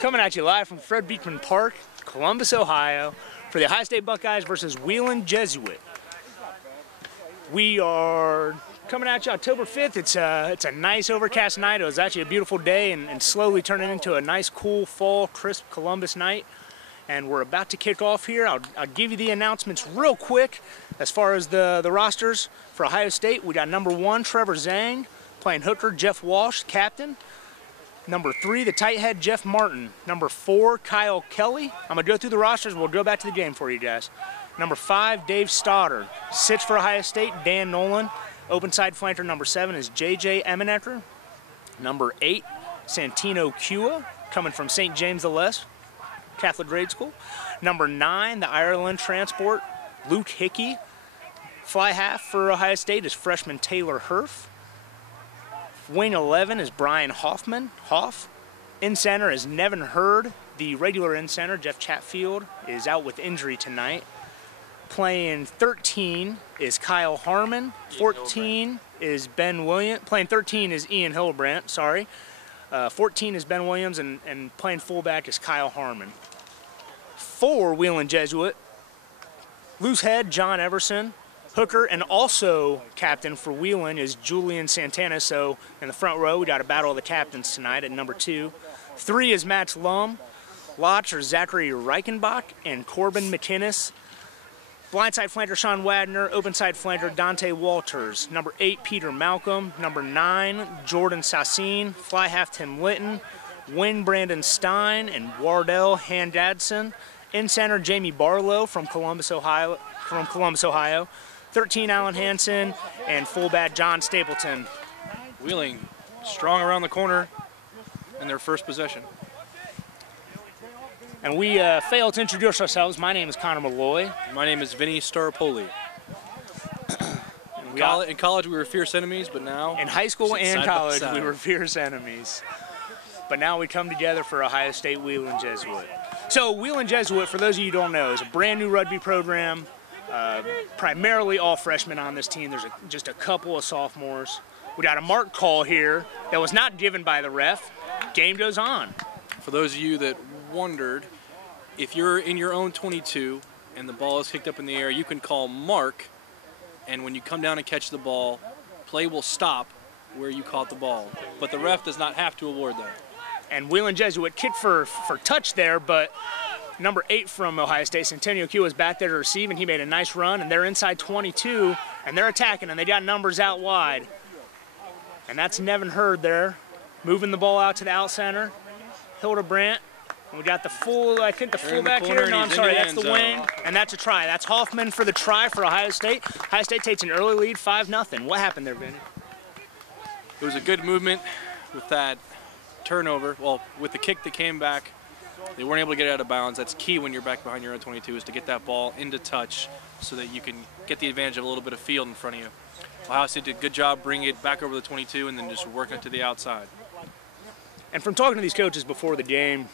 Coming at you live from Fred Beekman Park, Columbus, Ohio, for the Ohio State Buckeyes versus Wheeling Jesuit. We are coming at you October 5th. It's a nice overcast night. It was actually a beautiful day and slowly turning into a nice, cool, fall, crisp Columbus night. And we're about to kick off here. I'll give you the announcements real quick. As far as the rosters for Ohio State, we got number 1, Trevor Zhang, playing hooker, Jeff Walsh, captain. Number 3, the tight head, Jeff Martin. Number 4, Kyle Kelly. I'm going to go through the rosters. We'll go back to the game for you guys. Number 5, Dave Stoddard. 6 for Ohio State, Dan Nolan. Open side flanker number 7 is J.J. Emenecker. Number 8, Santino Kua, coming from St. James the Less Catholic Grade School. Number 9, the Ireland transport, Luke Hickey. Fly half for Ohio State is freshman Taylor Herf. Wing 11 is Brian Hoff. In center is Nevin Hurd. The regular in center, Jeff Chatfield, is out with injury tonight. Playing 13 is Kyle Harmon. 14 is Ben Williams. Playing 13 is Ian Hillebrandt, sorry. 14 is Ben Williams, and playing fullback is Kyle Harmon. For Wheeling Jesuit, loose head, John Everson. Hooker and also captain for Wheeling is Julian Santana. So in the front row, we got a battle of the captains tonight at number 2. 3 is Matt Lum. Lotch are Zachary Reichenbach and Corbin McInnes. Blindside flanker Sean Wadner. Open side flanker Dante Walters. Number 8, Peter Malcolm. Number 9, Jordan Sassine. Fly half Tim Litton. Wing Brandon Stein and Wardell Handadson. In center, Jamie Barlow from Columbus, Ohio. 13, Alan Hansen, and fullback John Stapleton. Wheeling strong around the corner in their first possession. And we failed to introduce ourselves. My name is Connor Malloy. My name is Vinny Starpoli. In college, we were fierce enemies, but now... In high school and college, we were fierce enemies. But now we come together for Ohio State Wheeling Jesuit. So Wheeling Jesuit, for those of you who don't know, is a brand new rugby program. Primarily all freshmen on this team. There's just a couple of sophomores. We got a mark call here that was not given by the ref. Game goes on. For those of you that wondered, if you're in your own 22 and the ball is kicked up in the air, you can call mark, and when you come down and catch the ball, play will stop where you caught the ball. But the ref does not have to award that. And Wheeling Jesuit kicked for touch there, but number 8 from Ohio State, Centennial Q, was back there to receive, and he made a nice run, and they're inside 22, and they're attacking, and they got numbers out wide. And that's Nevin Hurd there, moving the ball out to the out center. Hildebrandt, and we got the fullback here. No, I'm sorry, that's the wing, and that's a try. That's Hoffman for the try for Ohio State. Ohio State takes an early lead, 5-0. What happened there, Vinny? It was a good movement with that turnover. Well, with the kick that came back, they weren't able to get it out of bounds. That's key when you're back behind your own 22, is to get that ball into touch so that you can get the advantage of a little bit of field in front of you. Ohio State did a good job bringing it back over the 22 and then just working it to the outside. And from talking to these coaches before the game,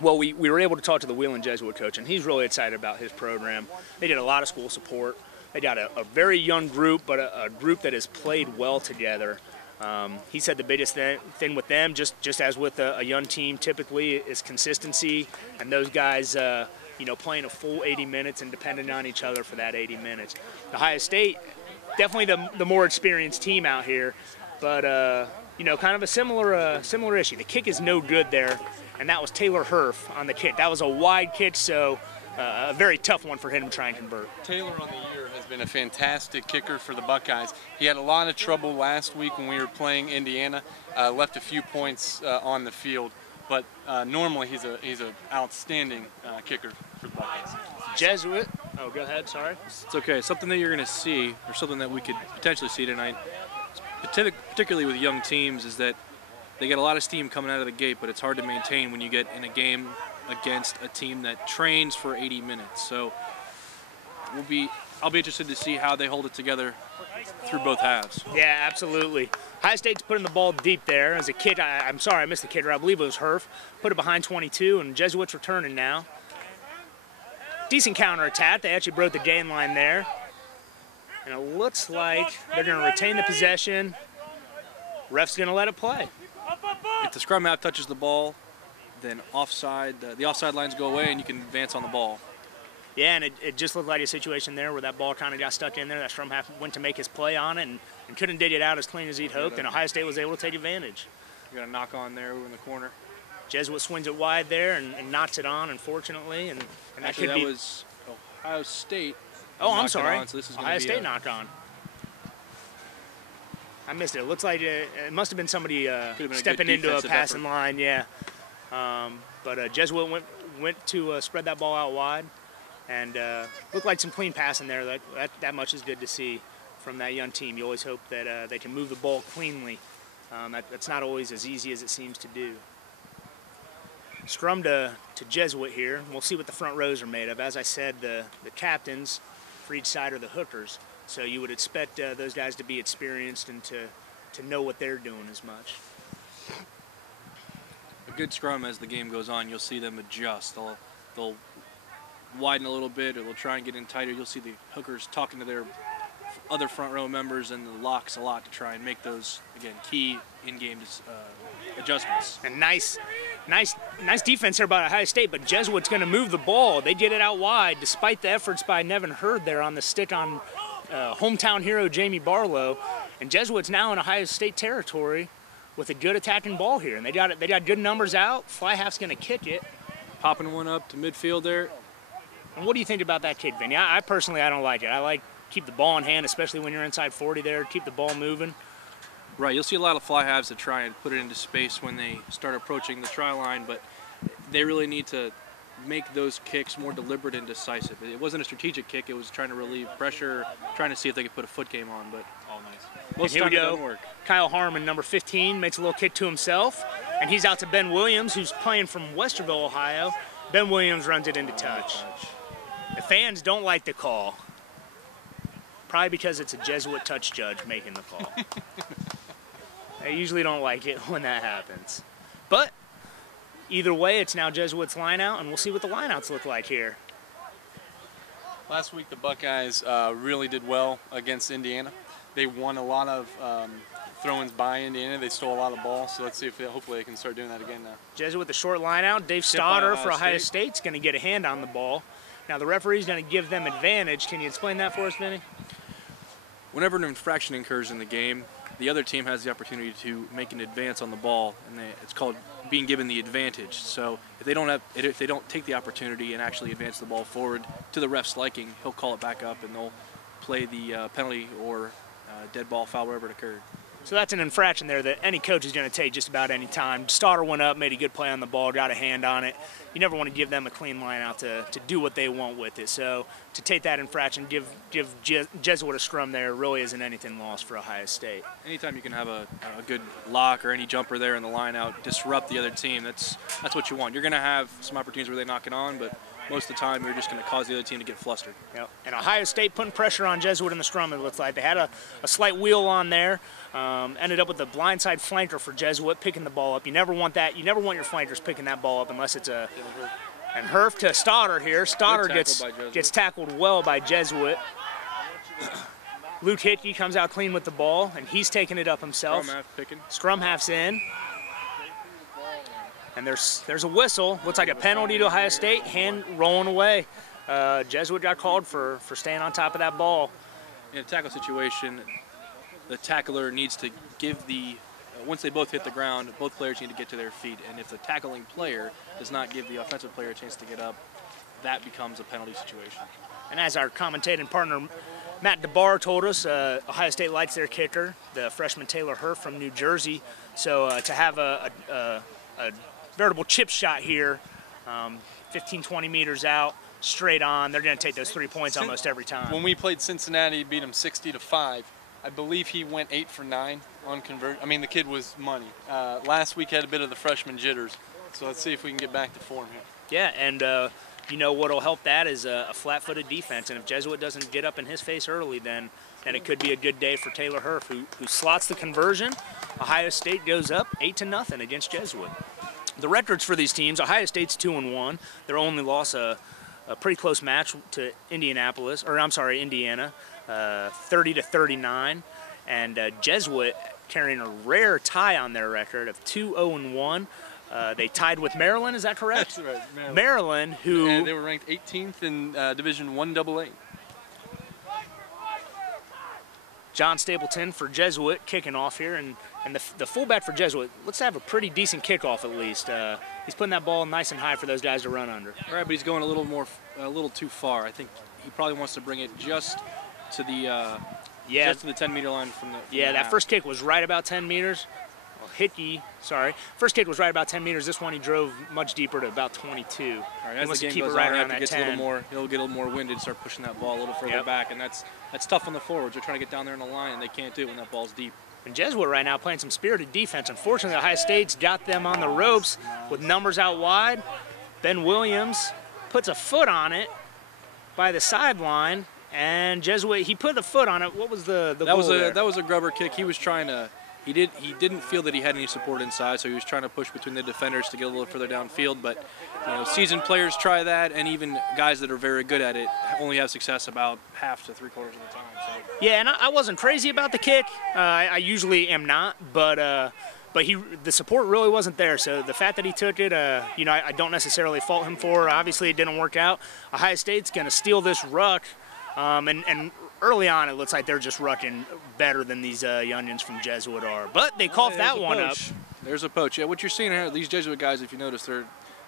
well, we were able to talk to the Wheeling Jesuit coach, and he's really excited about his program. They did a lot of school support. They got a very young group, but a group that has played well together. He said the biggest thing with them, just as with a young team typically, is consistency, and those guys playing a full 80 minutes and depending on each other for that 80 minutes. Ohio State, definitely the more experienced team out here, but kind of a similar issue. The kick is no good there, and that was Taylor Herf on the kick. That was a wide kick, so a very tough one for him to try and convert. Taylor on the year has been a fantastic kicker for the Buckeyes. He had a lot of trouble last week when we were playing Indiana, left a few points on the field, but normally he's an outstanding kicker for the Buckeyes. Jesuit, oh, go ahead, sorry. It's okay. Something that you're going to see, or something that we could potentially see tonight, particularly with young teams, is that they get a lot of steam coming out of the gate, but it's hard to maintain when you get in a game against a team that trains for 80 minutes. So I'll be interested to see how they hold it together through both halves. Yeah, absolutely. Ohio State's putting the ball deep there. As a kid, I'm sorry, I missed the kicker. I believe it was Herf. Put it behind 22, and Jesuits returning now. Decent counterattack. They actually broke the gain line there. And it looks like they're going to retain the possession. Ref's going to let it play. If the scrum half touches the ball, then the offside lines go away and you can advance on the ball. Yeah, and it just looked like a situation there where that ball kind of got stuck in there. That Scrum half went to make his play on it and couldn't dig it out as clean as he'd hoped, and Ohio State was able to take advantage. You got a knock on there over in the corner. Jesuit swings it wide there and knocks it on, unfortunately. And actually, that was Ohio State. Oh, I'm sorry. On, so this is Ohio State knocked on. I missed it. It looks like it must have been somebody stepping into a passing line, yeah. But Jesuit went to spread that ball out wide, and looked like some clean passing there. That much is good to see from that young team. You always hope that they can move the ball cleanly. That's not always as easy as it seems to do. Scrum to Jesuit here. We'll see what the front rows are made of. As I said, the captains for each side are the hookers. So you would expect those guys to be experienced and to know what they're doing as much. A good scrum as the game goes on, you'll see them adjust. They'll widen a little bit, or they'll try and get in tighter. You'll see the hookers talking to their other front row members and the locks a lot to try and make those, again, key in-game adjustments. And nice defense there by Ohio State, but Jesuit's going to move the ball. They get it out wide despite the efforts by Nevin Hurd there on the stick on hometown hero Jamie Barlow. And Jesuit's now in Ohio State territory with a good attacking ball here. And they got good numbers out. Fly half's going to kick it. Popping one up to midfield there. And what do you think about that kick, Vinny? I personally don't like it. I like keep the ball in hand, especially when you're inside 40 there. Keep the ball moving. Right, you'll see a lot of fly halves that try and put it into space when they start approaching the try line, but they really need to make those kicks more deliberate and decisive. It wasn't a strategic kick, it was trying to relieve pressure, trying to see if they could put a foot game on, but most of the time it doesn't work. Kyle Harmon, number 15, makes a little kick to himself, and he's out to Ben Williams, who's playing from Westerville, Ohio. Ben Williams runs it into touch. The fans don't like the call. Probably because it's a Jesuit touch judge making the call. They usually don't like it when that happens. But either way, it's now Jesuit's line out, and we'll see what the lineouts look like here. Last week, the Buckeyes really did well against Indiana. They won a lot of throw-ins by Indiana. They stole a lot of balls, so let's see if hopefully they can start doing that again now. Jesuit with the short line out. Dave Stoddard for Ohio State's going to get a hand on the ball. Now the referee's going to give them advantage. Can you explain that for us, Vinny? Whenever an infraction occurs in the game, the other team has the opportunity to make an advance on the ball, and it's called being given the advantage. So if they don't take the opportunity and actually advance the ball forward to the ref's liking, he'll call it back up, and they'll play the penalty or dead ball foul wherever it occurred. So that's an infraction there that any coach is going to take just about any time. Stoddard went up, made a good play on the ball, got a hand on it. You never want to give them a clean line out to do what they want with it. So to take that infraction, give Jesuit a scrum there really isn't anything lost for Ohio State. Anytime you can have a good lock or any jumper there in the line out, disrupt the other team, that's what you want. You're going to have some opportunities where they knock it on, but most of the time you're just going to cause the other team to get flustered. Yep. And Ohio State putting pressure on Jesuit in the scrum, it looks like. They had a slight wheel on there. Ended up with the blindside flanker for Jesuit picking the ball up. You never want that. You never want your flankers picking that ball up unless it's a... And Herf to Stoddard here. Stoddard gets tackled well by Jesuit. Luke Hickey comes out clean with the ball, and he's taking it up himself. Scrum half picking. Scrum half's in. And there's a whistle. Looks like a penalty to Ohio State. Hand rolling away. Jesuit got called for staying on top of that ball. In a tackle situation, the tackler needs to give once they both hit the ground, both players need to get to their feet. And if the tackling player does not give the offensive player a chance to get up, that becomes a penalty situation. And as our commentating partner, Matt DeBar, told us, Ohio State likes their kicker, the freshman Taylor Herf from New Jersey. So to have a veritable chip shot here, 15, 20 meters out, straight on, they're going to take those 3 points almost every time. When we played Cincinnati, beat them 60-5. I believe he went 8 for 9 on convert. I mean, the kid was money. Last week had a bit of the freshman jitters, so let's see if we can get back to form here. Yeah, and you know what'll help that is a flat-footed defense, and if Jesuit doesn't get up in his face early, then it could be a good day for Taylor Herf, who slots the conversion. Ohio State goes up 8-0 against Jesuit. The records for these teams: Ohio State's 2-1. Their only loss a pretty close match to Indiana, 30-39, and Jesuit carrying a rare tie on their record of 2-0-1. They tied with Maryland, is that correct? That's right, Maryland, who... And they were ranked 18th in Division 1AA. John Stapleton for Jesuit kicking off here, and the fullback for Jesuit looks to have a pretty decent kickoff at least. He's putting that ball nice and high for those guys to run under. Right, but he's going a little too far. I think he probably wants to bring it just to the just to the 10-meter line from the that first kick was right about 10 meters. Well, Hickey, sorry. First kick was right about 10 meters. This one he drove much deeper to about 22. All right, as wants the game to keep goes it right on, around after that he gets 10. he'll get a little more winded, start pushing that ball a little further back, and that's tough on the forwards. They're trying to get down there in the line, and they can't do it when that ball's deep. And Jesuit right now playing some spirited defense. Unfortunately, Ohio State's got them on the ropes with numbers out wide. Ben Williams puts a foot on it by the sideline, and Jesuit, he put a foot on it. What was the that goal was a there? that was a grubber kick. He was trying to. He didn't feel that he had any support inside, so he was trying to push between the defenders to get a little further downfield. But seasoned players try that, and even guys that are very good at it only have success about half to 3/4 of the time. So. Yeah, and I wasn't crazy about the kick. I usually am not, but the support really wasn't there. So the fact that he took it, I don't necessarily fault him for. Obviously, it didn't work out. Ohio State's going to steal this ruck, and early on, it looks like they're just rucking better than these youngins from Jesuit are. But they coughed that one up. There's a poach. Yeah, what you're seeing here, these Jesuit guys, if you notice, they're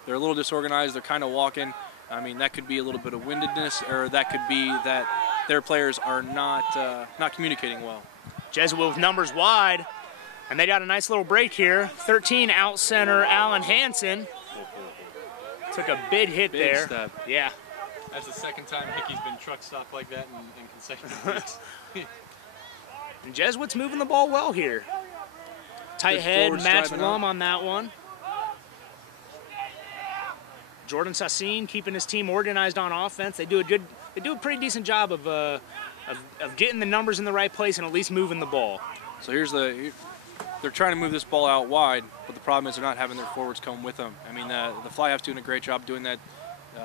a little disorganized. They're kind of walking. I mean, that could be a little bit of windedness, or that could be that their players are not communicating well. Jesuit with numbers wide, and they got a nice little break here. 13 out center, Allen Hansen. Took a big hit there. Step. Yeah. That's the second time Hickey's been truck stopped like that in consecutive weeks. And Jesuit's moving the ball well here. Tight head, Matt Lum on that one. Jordan Sassine keeping his team organized on offense. They do a pretty decent job of getting the numbers in the right place and at least moving the ball. So they're trying to move this ball out wide, but the problem is they're not having their forwards come with them. I mean, the fly half's doing a great job doing that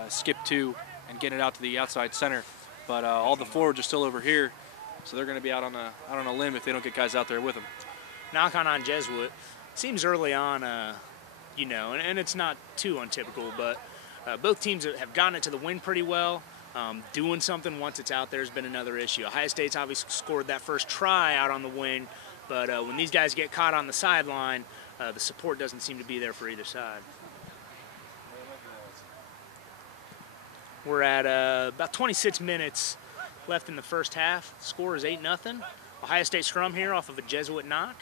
skip two and getting it out to the outside center, but all the forwards are still over here, so they're going to be out on a limb if they don't get guys out there with them. Knock on Jesuit. Seems early on, and it's not too untypical, but both teams have gotten it to the win pretty well. Doing something once it's out there has been another issue. Ohio State's obviously scored that first try out on the wing, but when these guys get caught on the sideline, the support doesn't seem to be there for either side. We're at about 26 minutes left in the first half. The score is 8-0. Ohio State scrum here off of a Jesuit knock.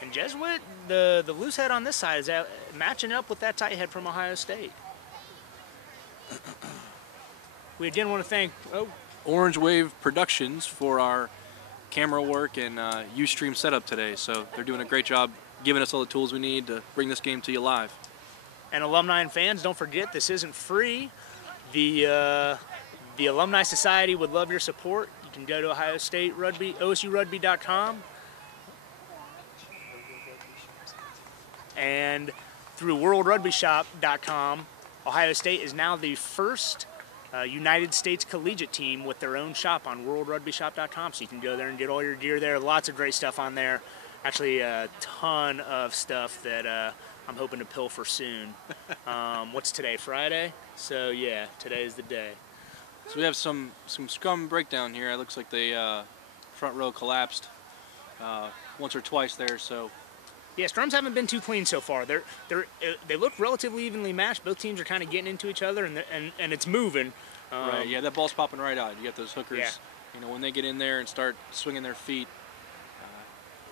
And Jesuit, the loose head on this side is matching up with that tight head from Ohio State. We again want to thank Orange Wave Productions for our camera work and Ustream setup today. So they're doing a great job giving us all the tools we need to bring this game to you live. And alumni and fans, don't forget this isn't free. The Alumni Society would love your support. You can go to Ohio State Rugby, OSURugby.com. And through WorldRugbyShop.com, Ohio State is now the first United States collegiate team with their own shop on WorldRugbyShop.com. So you can go there and get all your gear there. Lots of great stuff on there. Actually, a ton of stuff that I'm hoping to pilfer soon. What's today, Friday? So yeah, today is the day. So we have some scrum breakdown here. It looks like the front row collapsed once or twice there. So yeah, scrums haven't been too clean so far. They look relatively evenly matched. Both teams are kind of getting into each other, and it's moving. Right. Yeah, that ball's popping right out. You got those hookers. Yeah. When they get in there and start swinging their feet,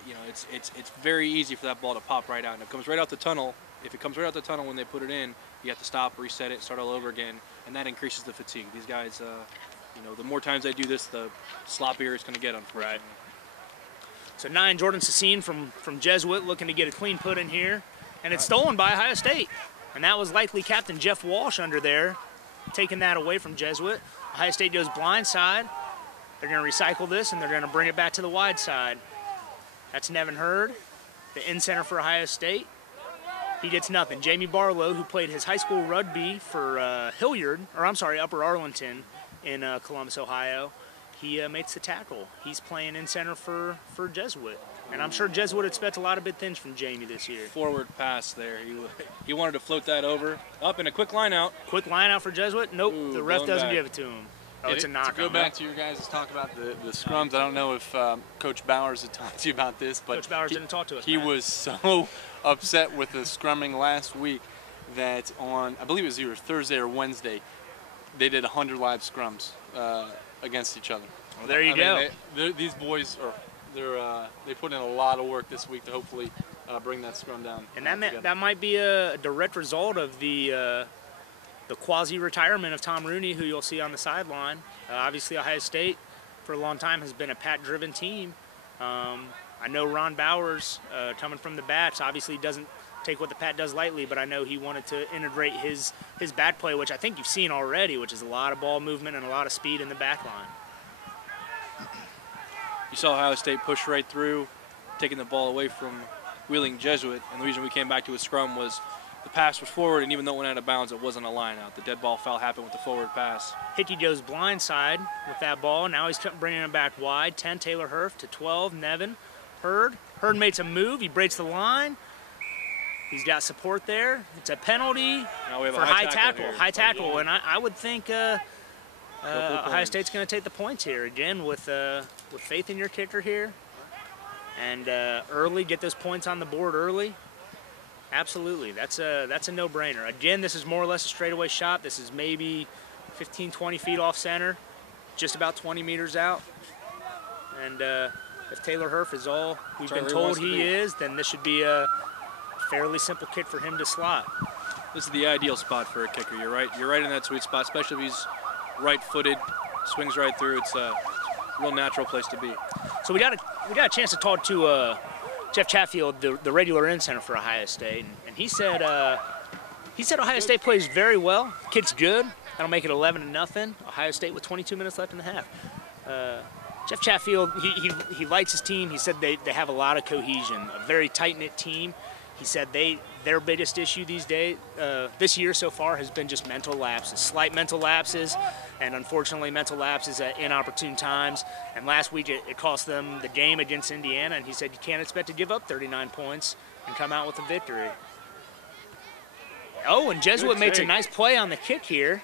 it's very easy for that ball to pop right out. And it comes right out the tunnel. If it comes right out the tunnel when they put it in, you have to stop, reset it, start all over again, and that increases the fatigue. These guys, the more times they do this, the sloppier it's going to get, unfortunately. Right. So 9, Jordan Sassine from Jesuit looking to get a clean put in here. And it's stolen by Ohio State. And that was likely Captain Jeff Walsh under there, taking that away from Jesuit. Ohio State goes blind side. They're going to recycle this, and they're going to bring it back to the wide side. That's Nevin Hurd, the in center for Ohio State. He gets nothing. Jamie Barlow, who played his high school rugby for Upper Arlington in Columbus, Ohio, he makes the tackle. He's playing in center for Jesuit. And I'm sure Jesuit expects a lot of big things from Jamie this year. Forward pass there. He wanted to float that over. Up in a quick line out. Quick line out for Jesuit? Nope, Ooh, the ref doesn't back. give it to him. Oh, it's a knock. To go back to your guys' talk about the scrums, I don't know if Coach Bowers had talked to you about this, but Coach Bowers didn't talk to us. He was so upset with the scrumming last week that on, I believe it was either Thursday or Wednesday, they did 100 live scrums against each other. Well, there you go. Mean, these boys they put in a lot of work this week to hopefully bring that scrum down. And that might be a direct result of the quasi-retirement of Tom Rooney, who you'll see on the sideline. Obviously, Ohio State, for a long time, has been a Pat-driven team. I know Ron Bowers, coming from the bats, obviously doesn't take what the Pat does lightly, but I know he wanted to integrate his bat play, which I think you've seen already, which is a lot of ball movement and a lot of speed in the back line. You saw Ohio State push right through, taking the ball away from Wheeling Jesuit, and the reason we came back to a scrum was the pass was forward, and even though it went out of bounds, it wasn't a line out. The dead ball foul happened with the forward pass. Hickey goes blindside with that ball. Now he's bringing it back wide. 10, Taylor Hurf to 12, Nevin. Hurd makes a move. He breaks the line. He's got support there. It's a penalty for high tackle. High tackle, and I would think Ohio State's going to take the points here again with faith in your kicker here, and early get those points on the board early. Absolutely, that's a no-brainer. Again, this is more or less a straightaway shot. This is maybe 15, 20 feet off center, just about 20 meters out. And if Taylor Hurf is all we've been told he is, then this should be a fairly simple kick for him to slot. This is the ideal spot for a kicker. You're right. You're right in that sweet spot, especially if he's right-footed, swings right through. It's a real natural place to be. So we got a chance to talk to Jeff Chatfield, the regular in center for Ohio State, and he said Ohio State plays very well. Kid's good. That'll make it 11-0. Ohio State with 22 minutes left in the half. Jeff Chatfield, he likes his team. He said they have a lot of cohesion, a very tight-knit team. He said their biggest issue these days, this year so far, has been just mental lapses, slight mental lapses, and unfortunately mental lapses at inopportune times. And last week it cost them the game against Indiana, and he said you can't expect to give up 39 points and come out with a victory. Oh, and Jesuit makes a nice play on the kick here.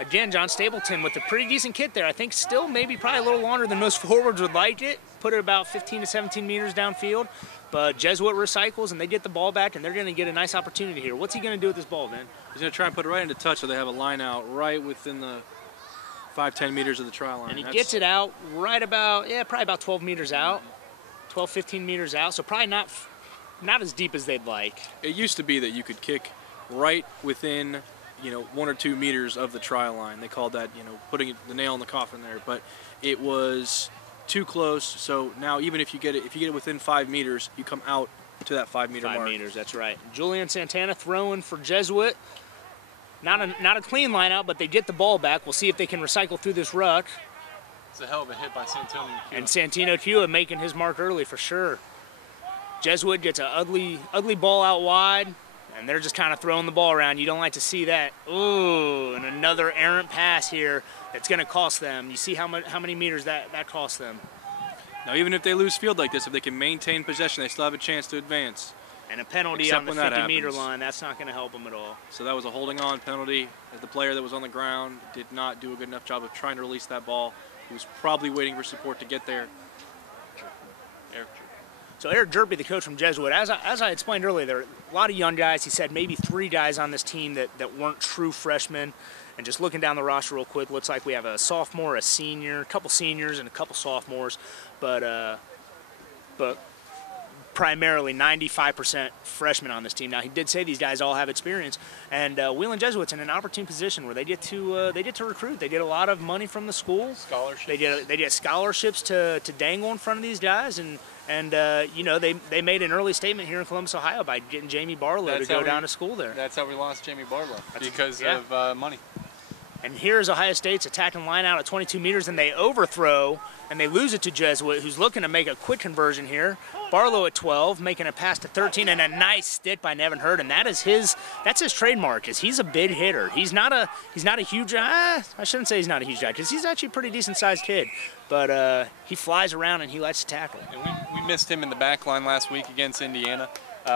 Again, John Stapleton with a pretty decent kick there. I think still maybe probably a little longer than most forwards would like it. Put it about 15 to 17 meters downfield. But Jesuit recycles, and they get the ball back, and they're going to get a nice opportunity here. What's he going to do with this ball, Ben? He's going to try and put it right into touch so they have a line out right within the 5-10 meters of the try line. And he gets it out right about, probably about 12 meters out, 12, 15 meters out. So probably not as deep as they'd like. It used to be that you could kick right within 1 or 2 meters of the try line. They called that, putting the nail in the coffin there. But it was too close. So now even if you get it within 5 meters, you come out to that 5 meter mark. 5 meters, that's right. Julian Santana throwing for Jesuit. Not a clean line out, but they get the ball back. We'll see if they can recycle through this ruck. It's a hell of a hit by Santino. And Santino Kua making his mark early for sure. Jesuit gets an ugly ball out wide. And they're just kind of throwing the ball around. You don't like to see that. Ooh, and another errant pass here that's going to cost them. You see how many meters that costs them. Now, even if they lose field like this, if they can maintain possession, they still have a chance to advance. And a penalty on the 50-meter line, that's not going to help them at all. So that was a holding on penalty. As the player that was on the ground did not do a good enough job of trying to release that ball. He was probably waiting for support to get there. So Eric Jerby, the coach from Jesuit, as I explained earlier, there are a lot of young guys. He said maybe 3 guys on this team that weren't true freshmen. And just looking down the roster real quick, looks like we have a sophomore, a senior, a couple seniors, and a couple sophomores. But primarily 95% freshmen on this team. Now, he did say these guys all have experience, and Wheeling Jesuit's in an opportune position where they get to recruit. They get a lot of money from the school. Scholarships. They get scholarships to dangle in front of these guys, and they made an early statement here in Columbus, Ohio, by getting Jamie Barlow to go down to school there. That's how we lost Jamie Barlow, because of money. And here's Ohio State's attacking line out at 22 meters, and they overthrow, and they lose it to Jesuit, who's looking to make a quick conversion here. Barlow at 12, making a pass to 13, and a nice stick by Nevin Hurd, and that's his trademark. Is he's a big hitter. He's not a huge. I shouldn't say he's not a huge guy, because he's actually a pretty decent sized kid, but he flies around and he likes to tackle. And we missed him in the back line last week against Indiana.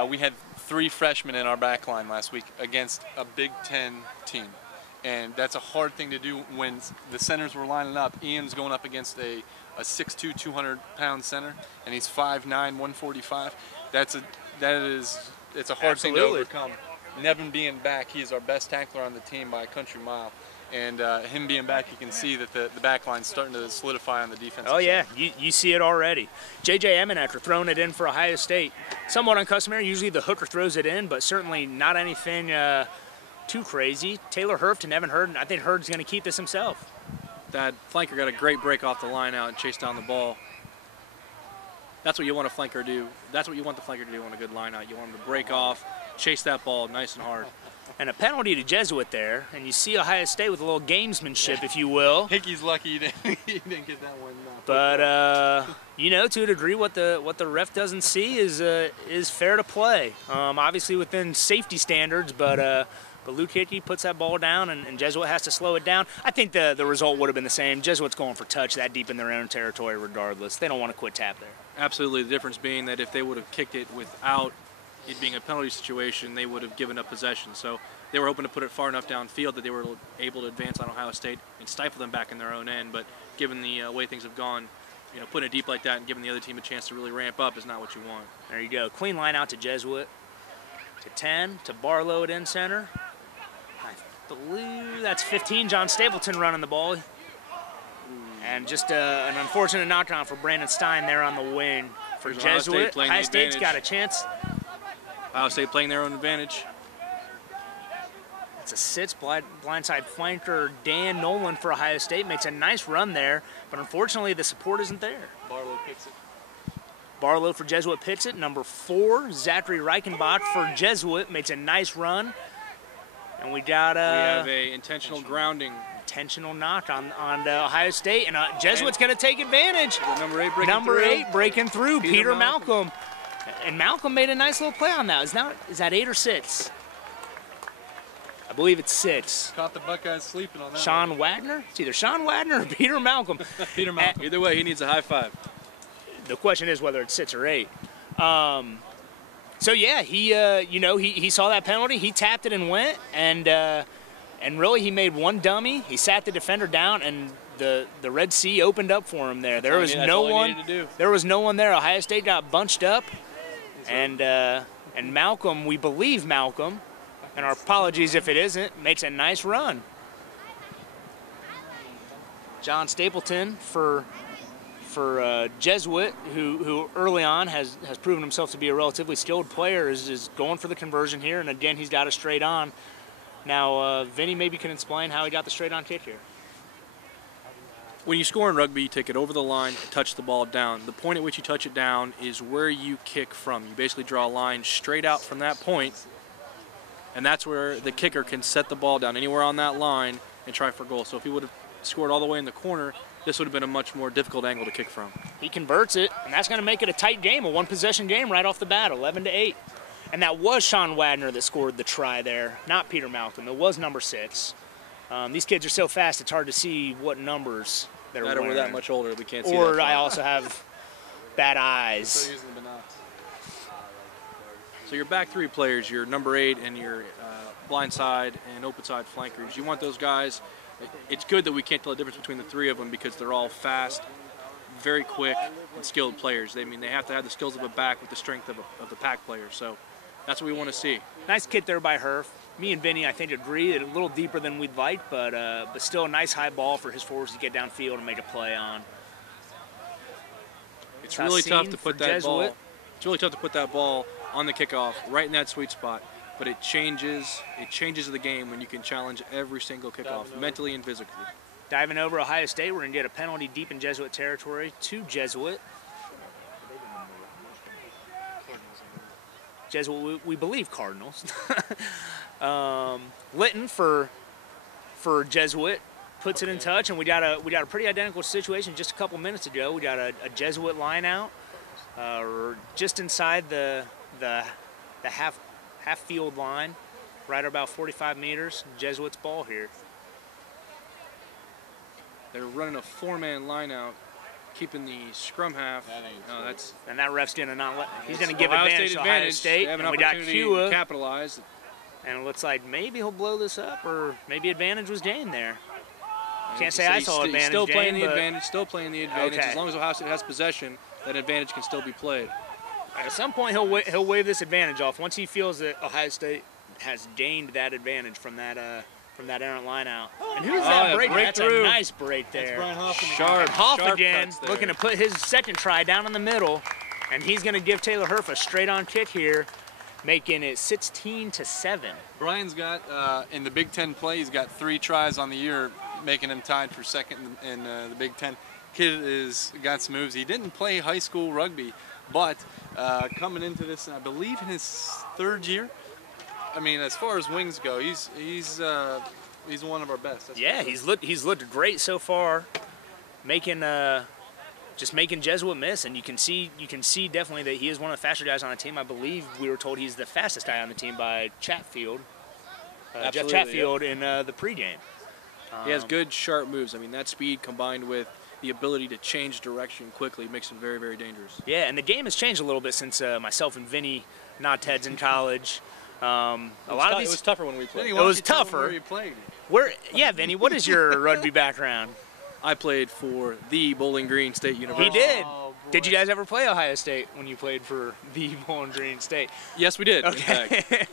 We had 3 freshmen in our back line last week against a Big Ten team, and that's a hard thing to do when the centers were lining up. Ian's going up against a 6'2", 200-pound center, and he's 5'9", 145. It's a hard thing to overcome. Nevin being back, he's our best tackler on the team by a country mile. And him being back, you can see that the back line's starting to solidify on the defense. Oh, yeah, you see it already. J.J. Emenecker throwing it in for Ohio State. Somewhat uncustomary. Usually the hooker throws it in, but certainly not anything too crazy. Taylor Hurd to Nevin Hurd, and I think Hurd's going to keep this himself. That flanker got a great break off the line out and chased down the ball. That's what you want a flanker to do. That's what you want the flanker to do on a good line out. You want him to break off, chase that ball nice and hard. And a penalty to Jesuit there, and you see Ohio State with a little gamesmanship, if you will. Hickey's lucky he didn't get that one. But you know, to a degree, what the ref doesn't see is fair to play. Obviously within safety standards, but Luke Hickey puts that ball down, and Jesuit has to slow it down. I think the result would have been the same. Jesuit's going for touch that deep in their own territory regardless. They don't want to quit tap there. Absolutely. The difference being that if they would have kicked it without it being a penalty situation, they would have given up possession. So they were hoping to put it far enough downfield that they were able to advance on Ohio State and stifle them back in their own end. But given the way things have gone, you know, putting it deep like that and giving the other team a chance to really ramp up is not what you want. There you go. Clean line out to Jesuit. To 10, to Barlow at in center. I believe that's 15, John Stapleton running the ball. And just an unfortunate knockdown for Brandon Stein there on the wing for Jesuit. Ohio State's got a chance. Ohio State playing their own advantage. It's a sits, blindside flanker Dan Nolan for Ohio State. Makes a nice run there, but unfortunately the support isn't there. Barlow picks it. Barlow for Jesuit picks it. Number 4, Zachary Reichenbach for Jesuit makes a nice run. And we got we have a intentional grounding. Intentional knock on Ohio State, and Jesuit's going to take advantage. Number 8 breaking through. Peter Malcolm. And Malcolm made a nice little play on that. Is that 8 or 6? I believe it's 6. Caught the Buckeyes sleeping on that. Sean Wagner? It's either Sean Wagner or Peter Malcolm. Peter Malcolm. Either way, he needs a high five. The question is whether it's 6 or 8. So yeah, he saw that penalty. He tapped it and went, and really he made one dummy. He sat the defender down, and the Red Sea opened up for him there. There was no one. There was no one there. Ohio State got bunched up, and Malcolm, we believe Malcolm, and our apologies if it isn't, makes a nice run. John Stapleton for Jesuit, who early on has proven himself to be a relatively skilled player, is going for the conversion here, and again he's got a straight on. Now Vinny maybe can explain how he got the straight on kick here. When you score in rugby, you take it over the line and touch the ball down. The point at which you touch it down is where you kick from. You basically draw a line straight out from that point, and that's where the kicker can set the ball down anywhere on that line and try for goal. So if he would have scored all the way in the corner, this would have been a much more difficult angle to kick from. He converts it, and that's going to make it a tight game, a one-possession game right off the bat, 11-8. And that was Sean Wagner that scored the try there, not Peter Malcolm. It was number 6. These kids are so fast, it's hard to see what numbers they're wearing. We're that much older, we can't see that. Or I also have bad eyes. So using the binocs. So your back 3 players, your number 8 and your blind side and open side flankers, you want those guys. It's good that we can't tell the difference between the 3 of them because they're all fast, very quick, and skilled players. They have to have the skills of a back with the strength of the pack player. So that's what we want to see. Nice kick there by Herf. Me and Vinny, I think, agree. It's a little deeper than we'd like, but still a nice high ball for his forwards to get downfield and make a play on. It's really tough to put that ball. It's really tough to put that ball on the kickoff, right in that sweet spot. But it changes the game when you can challenge every single kickoff, mentally and physically. Diving over Ohio State, we're going to get a penalty deep in Jesuit territory to Jesuit. Jesuit, we believe Cardinals. Litton for Jesuit puts it in touch, and we got a pretty identical situation just a couple minutes ago. We got a Jesuit line out, just inside the half field line, right about 45 meters. Jesuits ball here. They're running a 4-man line out, keeping the scrum half. And that ref's gonna not let. He's gonna give Ohio advantage State to Ohio advantage. State. They have an And we got opportunity to Kua, capitalize. and it looks like maybe he'll blow this up, or maybe advantage was gained there. Can't say So I he's saw advantage. Still playing gained, the advantage. Still playing the advantage. Okay. As long as Ohio State has possession, that advantage can still be played. At some point, he'll wave this advantage off once he feels that Ohio State has gained that advantage from that errant line out. And who's that break? That's a nice break there. Sharp again, cuts there. looking to put his second try down in the middle, and he's going to give Taylor Hurf a straight-on kick here, making it 16-7. Brian's got, in the Big Ten play, he's got 3 tries on the year, making him tied for second in the Big Ten. Kid has got some moves. He didn't play high school rugby, but coming into this, I believe in his 3rd year. I mean, as far as wings go, he's one of our best. Yeah, he's looked great so far, making Jesuit miss, and you can see definitely that he is one of the faster guys on the team. I believe we were told he's the fastest guy on the team by Chatfield, Jeff Chatfield, in the pregame. He has good, sharp moves. I mean, that speed combined with the ability to change direction quickly makes him very, very dangerous. Yeah, and the game has changed a little bit since myself and Vinny knocked heads in college. A lot of these. It was tougher when we played. It was tougher. Where you played? Yeah, Vinny, what is your rugby background? I played for the Bowling Green State University. He did. Oh, Did you guys ever play Ohio State when you played for the Bowling Green State? Yes, we did. Okay.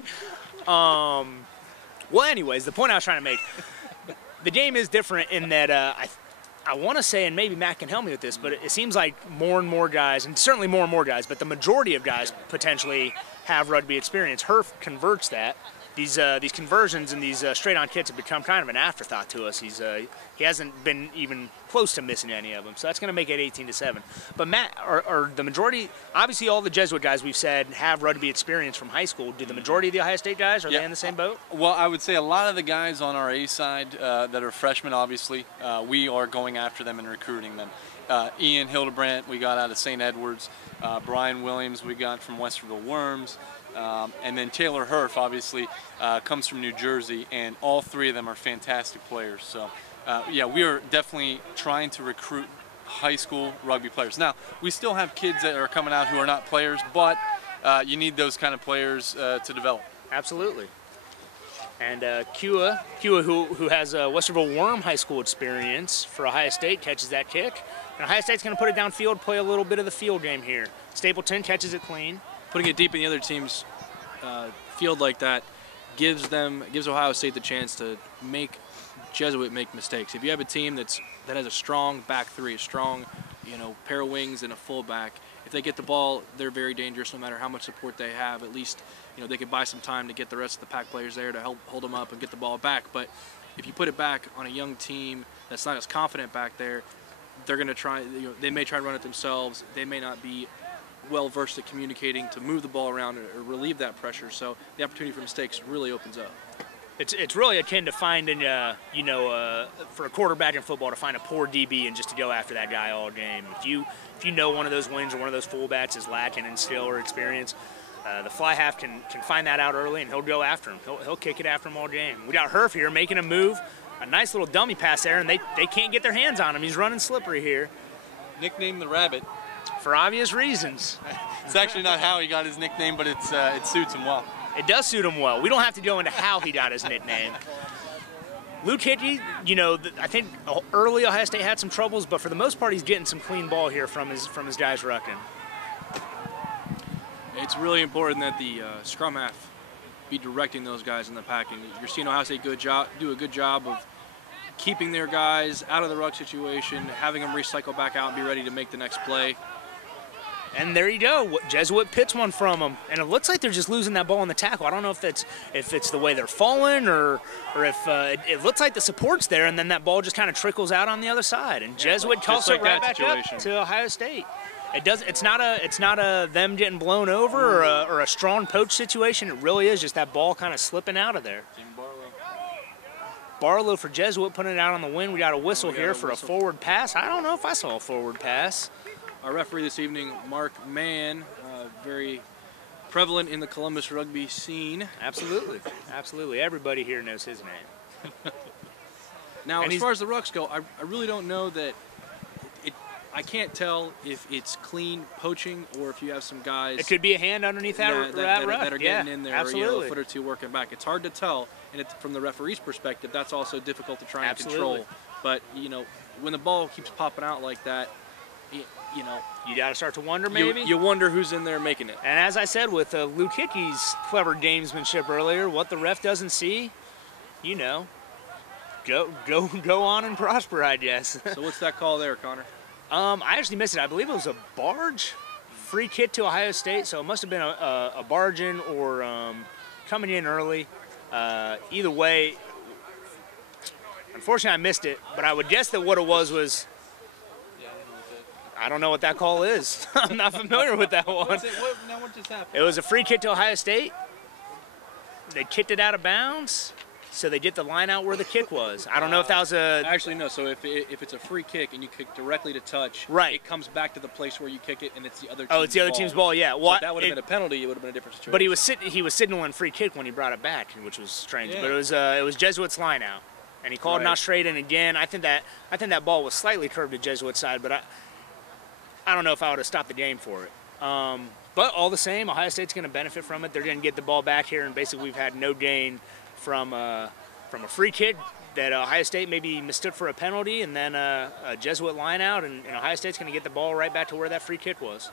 Well, anyways, the point I was trying to make, the game is different in that I want to say, and maybe Matt can help me with this, but it seems like more and more guys, and certainly more and more guys, but the majority of guys potentially have rugby experience. Hurf converts that. These conversions and these straight-on kicks have become kind of an afterthought to us. He hasn't been even close to missing any of them, so that's going to make it 18-7. But Matt, are the majority, obviously all the Jesuit guys we've said have rugby experience from high school. Do the majority of the Ohio State guys, are they in the same boat? Well, I would say a lot of the guys on our A side that are freshmen, obviously, we are going after them and recruiting them. Ian Hildebrandt, we got out of St. Edwards. Brian Williams, we got from Westerville Worms. And then Taylor Hurf, obviously, comes from New Jersey, and all 3 of them are fantastic players. So, yeah, we are definitely trying to recruit high school rugby players. Now, we still have kids that are coming out who are not players, but you need those kind of players to develop. Absolutely. And Kua, who has Westerville Worm high school experience for Ohio State, catches that kick. And Ohio State's going to put it downfield, play a little bit of the field game here. Stapleton catches it clean. Putting it deep in the other team's field like that gives Ohio State the chance to make Jesuit make mistakes. If you have a team that has a strong back 3, a strong pair of wings and a fullback, if they get the ball, they're very dangerous no matter how much support they have. At least they could buy some time to get the rest of the pack players there to help hold them up and get the ball back. But if you put it back on a young team that's not as confident back there, they're going to try. They may try and run it themselves. They may not be well versed at communicating to move the ball around or relieve that pressure. So the opportunity for mistakes really opens up. It's really akin to finding for a quarterback in football to find a poor DB and just to go after that guy all game. If you know one of those wings or one of those fullbacks is lacking in skill or experience, the fly half can find that out early and he'll go after him. He'll kick it after him all game. We got Hurf here making a move, a nice little dummy pass there, and they can't get their hands on him. He's running slippery here. Nicknamed the Rabbit. For obvious reasons. It's actually not how he got his nickname, but it suits him well. It does suit him well. We don't have to go into how he got his nickname. Luke Hickey, I think early Ohio State had some troubles, but for the most part, he's getting some clean ball here from his guys rucking. It's really important that the scrum half be directing those guys in the packing. You're seeing Ohio State do a good job of keeping their guys out of the ruck situation, having them recycle back out and be ready to make the next play. And there you go. Jesuit pits one from them, and it looks like they're just losing that ball in the tackle. I don't know if it's the way they're falling or if it looks like the support's there, and then that ball just kind of trickles out on the other side. And Jesuit tosses it right back up to Ohio State. It's not a them getting blown over or a strong poach situation. It really is just that ball kind of slipping out of there. Barlow for Jesuit putting it out on the wing. We got a whistle here for a forward pass. I don't know if I saw a forward pass. Our referee this evening, Mark Mann, very prevalent in the Columbus rugby scene. Absolutely. Absolutely. Everybody here knows his name. Now, as far as the rucks go, I really don't know that I can't tell if it's clean poaching or if you have some guys. It could be a hand underneath that ruck. That are getting in there, absolutely. A foot or two working back. It's hard to tell, and from the referee's perspective, that's also difficult to try and control. But when the ball keeps popping out like that, you got to start to wonder maybe. You wonder who's in there making it. And as I said with Luke Hickey's clever gamesmanship earlier, what the ref doesn't see, go on and prosper, I guess. So what's that call there, Connor? I actually missed it. I believe it was a barge free kick to Ohio State, so it must have been a barge in or coming in early. Either way, unfortunately I missed it, but I would guess that what it was I don't know what that call is. I'm not familiar with that one. What just happened? It was a free kick to Ohio State. They kicked it out of bounds, so they get the line out where the kick was. I don't know if that was a... Actually, no. So if it's a free kick and you kick directly to touch, right, it comes back to the place where you kick it, and it's the other team's it's the other team's ball, yeah. Well, so if that would have been a penalty, it would have been a different situation. But he was signaling free kick when he brought it back, which was strange. Yeah. But it was Jesuit's line out, and he called not straight in again. I think that ball was slightly curved to Jesuit's side, but I don't know if I would have stopped the game for it. But all the same, Ohio State's going to benefit from it. They're going to get the ball back here, and basically we've had no gain from a free kick that Ohio State maybe mistook for a penalty, and then a Jesuit line out, and Ohio State's going to get the ball right back to where that free kick was.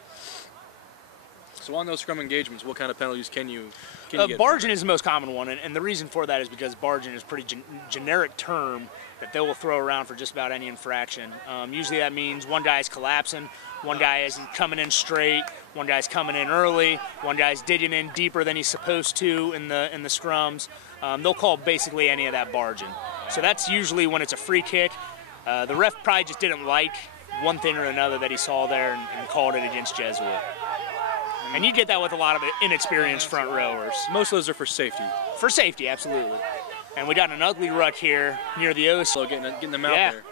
So on those scrum engagements, what kind of penalties can you get? Barging is the most common one, and the reason for that is because barging is a pretty generic term that they will throw around for just about any infraction. Usually that means one guy's collapsing, one guy isn't coming in straight, one guy's coming in early, one guy's digging in deeper than he's supposed to in the scrums. They'll call basically any of that barging. So that's usually when it's a free kick. The ref probably just didn't like one thing or another that he saw there and called it against Jesuit. And you get that with a lot of inexperienced front rowers. Most of those are for safety. For safety, absolutely. And we got an ugly ruck here near the O. So getting them out there.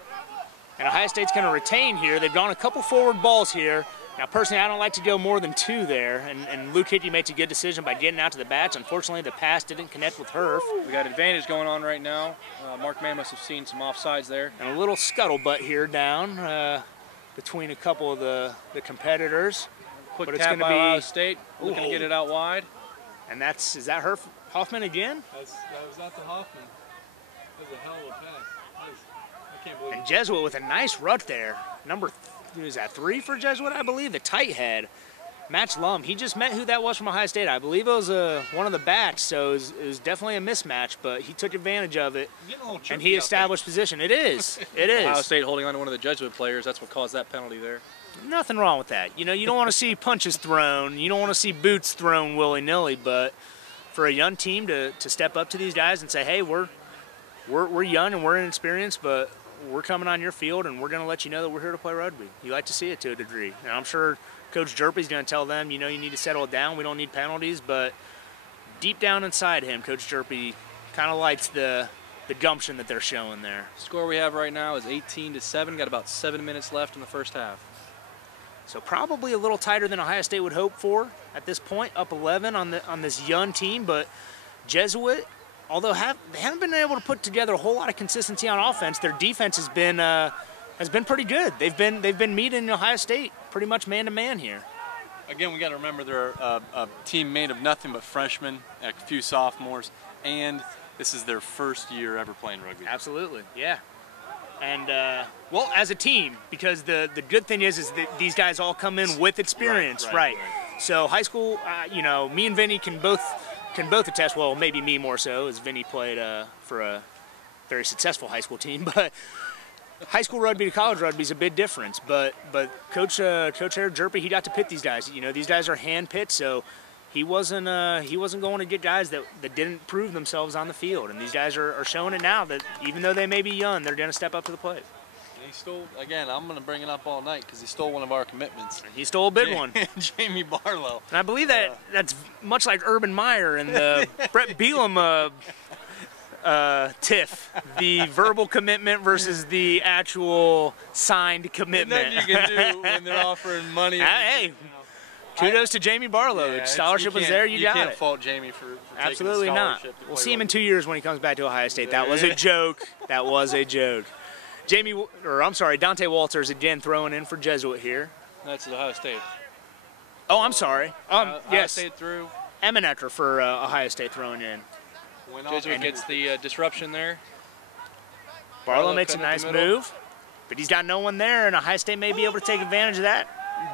And Ohio State's going to retain here. They've gone a couple forward balls here. Now, personally, I don't like to go more than two there. And Luke Hickey makes a good decision by getting out to the bats. Unfortunately, the pass didn't connect with Herf. We got advantage going on right now. Mark Mann must have seen some offsides there. And a little scuttlebutt here down between a couple of the competitors. Quick tap by Ohio State, looking to get it out wide. And is that Herf Hoffman again? That was not the Hoffman. That was a hell of a pass. I can't believe it. And Jesuit with a nice ruck there. Number, is that 3 for Jesuit, I believe? The tight head. Match Lum. He just met who that was from Ohio State. I believe it was one of the backs, so it was definitely a mismatch, but he took advantage of it, and he established position. It is. It is. Ohio State holding on to one of the Jesuit players. That's what caused that penalty there. Nothing wrong with that. You don't want to see punches thrown. You don't want to see boots thrown willy-nilly, but for a young team to step up to these guys and say, hey, we're young and we're inexperienced, but we're coming on your field and we're going to let you know that we're here to play rugby. You like to see it to a degree. And I'm sure Coach Jerpy's going to tell them, you need to settle it down. We don't need penalties, but deep down inside him, Coach Jerpy kind of likes the gumption that they're showing there. Score we have right now is 18-7. Got about 7 minutes left in the first half. So probably a little tighter than Ohio State would hope for at this point, up 11 on this young team. But Jesuit, although they haven't been able to put together a whole lot of consistency on offense, their defense has been pretty good. They've been meeting Ohio State pretty much man-to-man here. Again, we got to remember they're a team made of nothing but freshmen, a few sophomores, and this is their first year ever playing rugby. Absolutely, yeah. And, well, as a team, because the good thing is that these guys all come in with experience, right? So high school, me and Vinny can both attest, well, maybe me more so, as Vinny played for a very successful high school team, but high school rugby to college rugby is a big difference. But Coach Eric Jerpy, he got to pick these guys. These guys are hand-picked, so he wasn't going to get guys that didn't prove themselves on the field. And these guys are showing it now that even though they may be young, they're going to step up to the plate. And he stole, again, I'm going to bring it up all night because he stole one of our commitments. And he stole a big one. Jamie Barlow. And I believe that's much like Urban Meyer and the Brett Bielema TIFF, the verbal commitment versus the actual signed commitment. Nothing you can do when they're offering money. Hey, kudos to Jamie Barlow. Yeah, scholarship was there, you got it. You can't fault Jamie for Absolutely taking a not. scholarship. We'll see him in 2 years when he comes back to Ohio State. That was a joke. That was a joke. Dante Walters again throwing in for Jesuit here. That's Ohio State. Oh, I'm sorry. Ohio Yes, State through. Emenecker for Ohio State throwing in. Jesuit gets the disruption there. Barlow makes a cut at nice the middle. move, but he's got no one there, and Ohio State may be able to take advantage of that.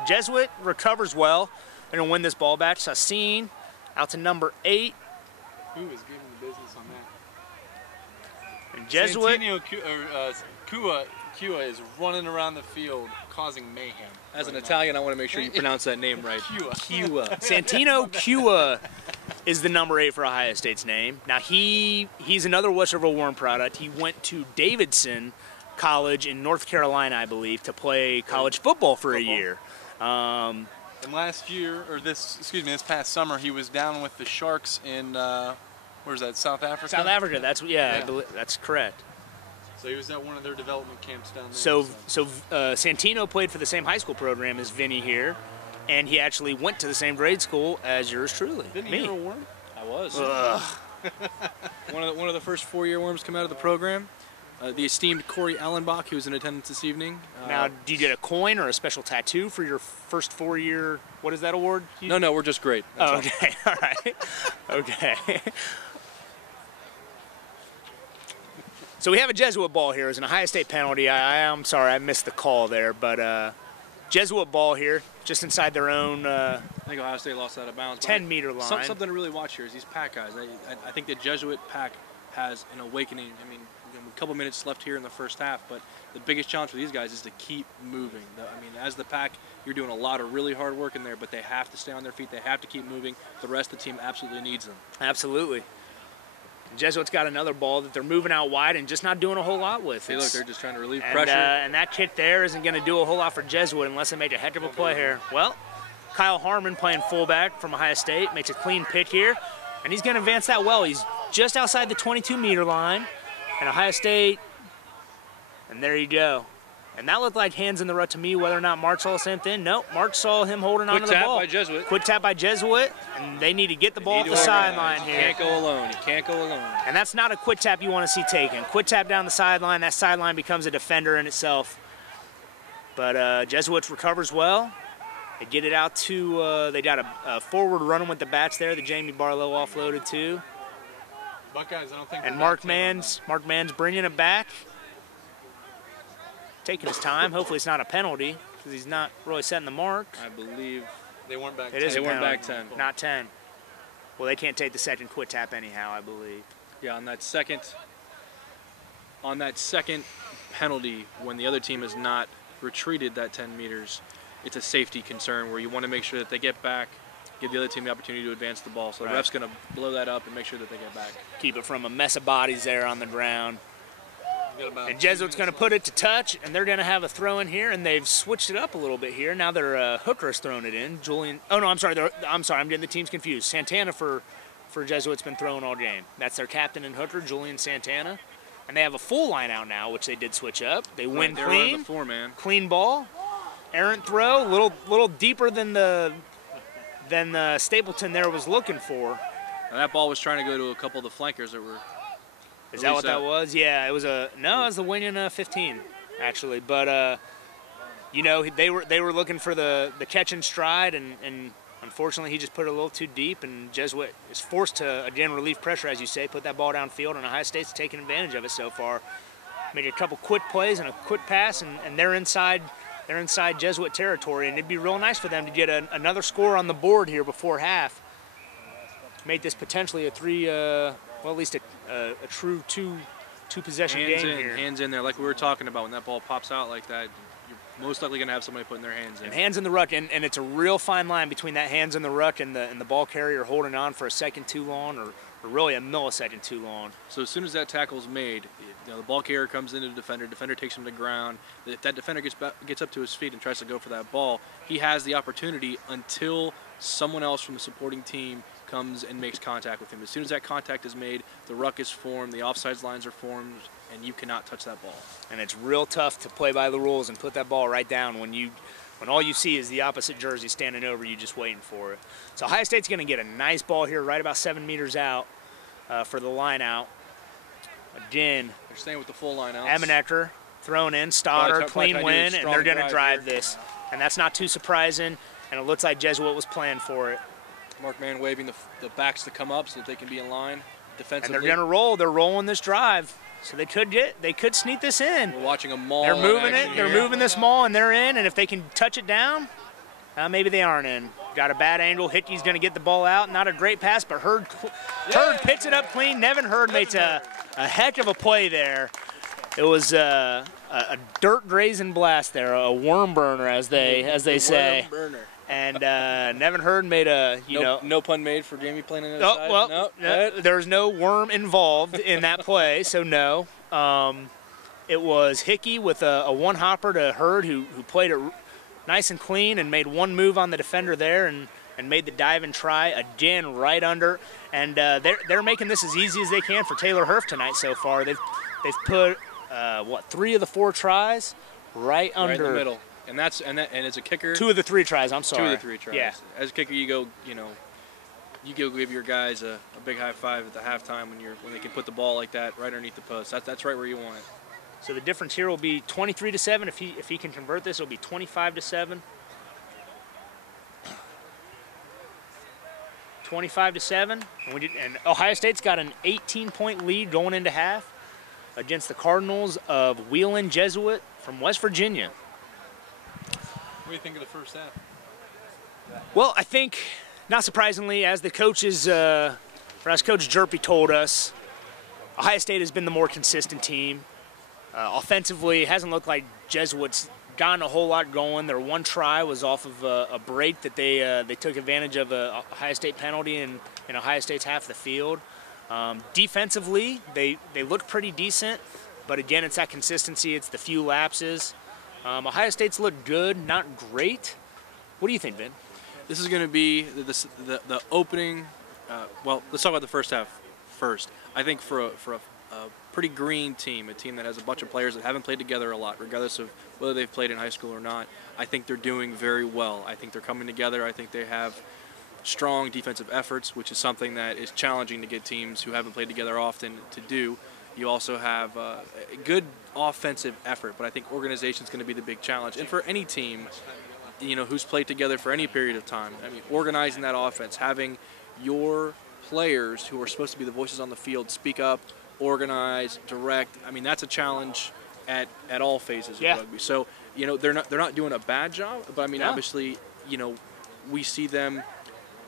Jesuit recovers well. They're going to win this ball back. Sassine out to number 8. Who is giving the business on that? And Jesuit. Santino Kua is running around the field causing mayhem. As an Italian, I want to make sure you pronounce that name right. Kua. Santino Kua is the number 8 for Ohio State's name. Now he's another Westerville Warren product. He went to Davidson College in North Carolina, I believe, to play college football for a year. And last year, or this past summer, he was down with the Sharks in where's that? South Africa. South Africa. I believe, that's correct. So he was at one of their development camps down there. So Santino played for the same high school program as Vinny here, and he actually went to the same grade school as yours truly. Didn't me. he hear a worm? I was. Ugh. One of the first 4-year worms come out of the program. The esteemed Corey Allenbach, who was in attendance this evening. Now, do you get a coin or a special tattoo for your first 4-year? What is that award? No, we're just great. That's okay, all right, okay. So we have a Jesuit ball here. It's an Ohio State penalty. I'm sorry, I missed the call there, but Jesuit ball here, just inside their own I think Ohio State lost out of bounds. 10-meter line. Something to really watch here is these pack guys. I think the Jesuit pack has an awakening. I mean, a couple minutes left here in the first half, but the biggest challenge for these guys is to keep moving. I mean, as the pack, you're doing a lot of really hard work in there, but they have to stay on their feet. They have to keep moving. The rest of the team absolutely needs them. Absolutely. Jesuit's got another ball that they're moving out wide and just not doing a whole lot with. Hey, look, they're just trying to relieve and, pressure. And that kick there isn't going to do a whole lot for Jesuit unless they make a heck of a play here. Well, Kyle Harmon playing fullback from Ohio State makes a clean pick here, and he's going to advance that well. He's just outside the 22-meter line, and Ohio State, and there you go. And that looked like hands in the rut to me. Whether or not Mark saw the same thing, nope. Mark saw him holding on to the ball. Quick tap by Jesuit. Quick tap by Jesuit, and they need to get the ball off the sideline here. You can't go alone. You can't go alone. And that's not a quick tap you want to see taken. Quick tap down the sideline, that sideline becomes a defender in itself. But Jesuits recovers well. They get it out to, they got a forward running with the bats there that Jamie Barlow offloaded to. Buckeyes, I don't think. And Mark Mann's bringing it back. Taking his time. Hopefully it's not a penalty because he's not really setting the mark. I believe they weren't back. It is they a weren't penalty. back 10. Not 10. Well, they can't take the second quick tap anyhow, I believe. Yeah, on that second penalty, when the other team has not retreated that 10 meters, it's a safety concern where you want to make sure that they get back, give the other team the opportunity to advance the ball. So the ref's going to blow that up and make sure that they get back. Keep it from a mess of bodies there on the ground. And Jesuit's going to put it to touch, and they're going to have a throw in here, and they've switched it up a little bit here. Now their hooker has thrown it in. Julian. Oh no, I'm sorry. I'm getting the teams confused. Santana for Jesuit's been throwing all game. That's their captain and hooker, Julian Santana, and they have a full line out now, which they did switch up. They win clean. The 4-man. Clean ball, errant throw, little deeper than the Stapleton there was looking for. Now that ball was trying to go to a couple of the flankers that were. Is that what that was? Yeah, it was it was the winning 15, actually. But you know, they were looking for the catch and stride, and unfortunately he just put it a little too deep, and Jesuit is forced to again relieve pressure, as you say, put that ball downfield, and Ohio State's taking advantage of it so far. Made a couple quick plays and a quick pass, and they're inside Jesuit territory, and it'd be real nice for them to get another score on the board here before half. Make this potentially a well, at least a true two possession game here. Hands in there, like we were talking about. When that ball pops out like that, you're most likely going to have somebody putting their hands in. And hands in the ruck, and it's a real fine line between that hands in the ruck and the ball carrier holding on for a second too long, or really a millisecond too long. So as soon as that tackle's made, the ball carrier comes into the defender takes him to the ground. If that defender gets up to his feet and tries to go for that ball, he has the opportunity until someone else from the supporting team comes and makes contact with him. As soon as that contact is made, the ruck is formed, the offsides lines are formed, and you cannot touch that ball. And it's real tough to play by the rules and put that ball right down when all you see is the opposite jersey standing over you just waiting for it. So Ohio State's going to get a nice ball here right about 7 meters out for the line out. Again, they're staying with the full line out. Amenecker thrown in, Stoddard, clean win, and they're going to drive this. And that's not too surprising, and it looks like Jesuit was playing for it. Mark Mann waving the backs to come up so that they can be in line defensively. And they're going to roll. They're rolling this drive. So they could sneak this in. We're watching a maul. They're moving it. They're moving this maul, and they're in. And if they can touch it down, maybe they aren't in. Got a bad angle. Hickey's going to get the ball out. Not a great pass, but Hurd picks it up clean. Nevin Hurd makes a heck of a play there. It was a dirt grazing blast there, a worm burner, as they say. Worm burner. And Nevin Hurd made no pun made for Jamie playing on the other side. Well, there's no worm involved in that play, so no. It was Hickey with a one hopper to Hurd, who played it nice and clean and made one move on the defender there and made the dive and try again right under. And they're making this as easy as they can for Taylor Hurf tonight so far. They've put 3 of the 4 tries right under. Right in the middle. And as a kicker, 2 of the 3 tries. I'm sorry. 2 of the 3 tries. Yeah. As a kicker, you go give your guys a big high five at the halftime when they can put the ball like that right underneath the post. That's right where you want it. So the difference here will be 23-7. If he can convert this, it'll be 25-7. 25-7. And Ohio State's got an 18-point lead going into half against the Cardinals of Wheeling Jesuit from West Virginia. What do you think of the first half? Well, I think, not surprisingly, as Coach Jerpy told us, Ohio State has been the more consistent team. Offensively, it hasn't looked like Jesuits gotten a whole lot going. Their one try was off of a break that they took advantage of a Ohio State penalty in Ohio State's half of the field. Defensively, they look pretty decent, but again, it's that consistency. It's the few lapses. Ohio State's looked good, not great. What do you think, Vin? This is going to be the opening. Well, let's talk about the first half first. I think for a pretty green team, a team that has a bunch of players that haven't played together a lot, regardless of whether they've played in high school or not, I think they're doing very well. I think they're coming together. I think they have strong defensive efforts, which is something that is challenging to get teams who haven't played together often to do. You also have a good offensive effort, but I think organization is going to be the big challenge. And for any team, who's played together for any period of time, I mean, organizing that offense, having your players who are supposed to be the voices on the field speak up, organize, direct. I mean, that's a challenge at all phases of rugby. So, they're not doing a bad job, but I mean, obviously, we see them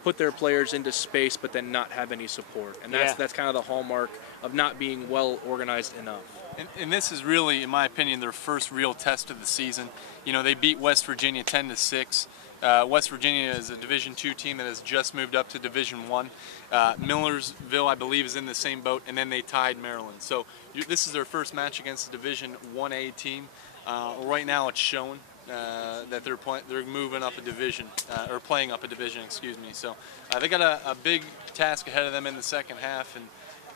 put their players into space, but then not have any support, and that's kind of the hallmark of not being well organized enough. And this is really, in my opinion, their first real test of the season. They beat West Virginia 10-6. West Virginia is a Division II team that has just moved up to Division I. Millersville, I believe, is in the same boat, and then they tied Maryland. So this is their first match against a Division I-A team. Right now, it's shown that they're moving up a division, or playing up a division, excuse me. So they got a big task ahead of them in the second half, and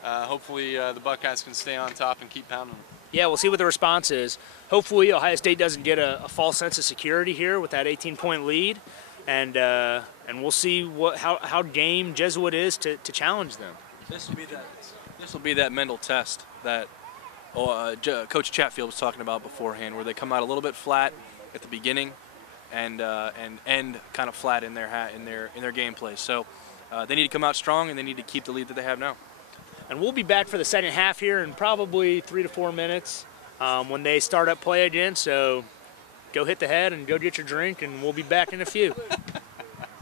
hopefully the Buckeyes can stay on top and keep pounding them. Yeah, we'll see what the response is. Hopefully Ohio State doesn't get a false sense of security here with that 18-point lead, and we'll see how game Jesuit is to challenge them. This will be that mental test that Coach Chatfield was talking about beforehand, where they come out a little bit flat at the beginning and end kind of flat in their gameplay. So they need to come out strong, and they need to keep the lead that they have now. And we'll be back for the second half here in probably 3 to 4 minutes when they start up play again. So go hit the head and go get your drink, and we'll be back in a few.